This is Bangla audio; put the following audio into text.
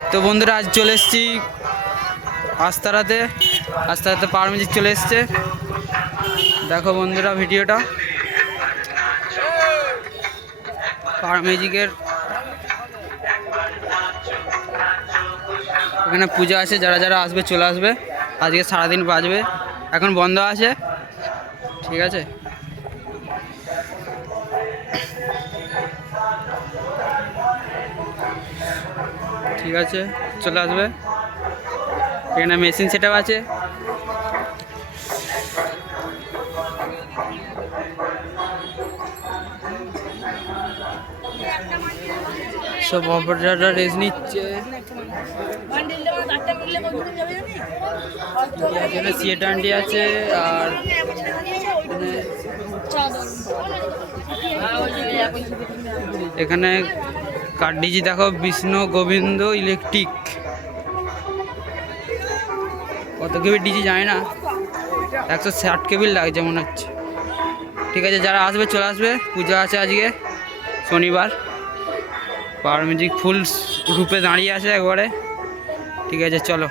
তো বন্ধুরা আজ চলে এসেছি আস্তারাতে পাওয়ার মিউজিক চলে এসছে। দেখো বন্ধুরা ভিডিওটা, পাওয়ার মিউজিকের এখানে পূজা আছে, যারা যারা আসবে চলে আসবে। আজকে সারাদিন বাজবে, এখন বন্ধ আছে, ঠিক আছে। ঠিক আছে, চলে আসবে। এখানে মেশিন সেটআপ আছে। সব অপারেটররা রেস্ট নিচ্ছে। এখানে সিএটান্ডি আছে, আর এখানে কাঠ ডিজি দেখো, বিষ্ণু গোবিন্দ ইলেকট্রিক। কত কেবি ডিজি যায় না, 160 কেবি লাগছে মনে হচ্ছে। ঠিক আছে, যারা আসবে চলে আসবে, পূজা আছে আজকে শনিবার। পাওয়ার মিউজিক ফুল রূপে দাঁড়িয়ে আছে একবারে। ঠিক আছে, চলো।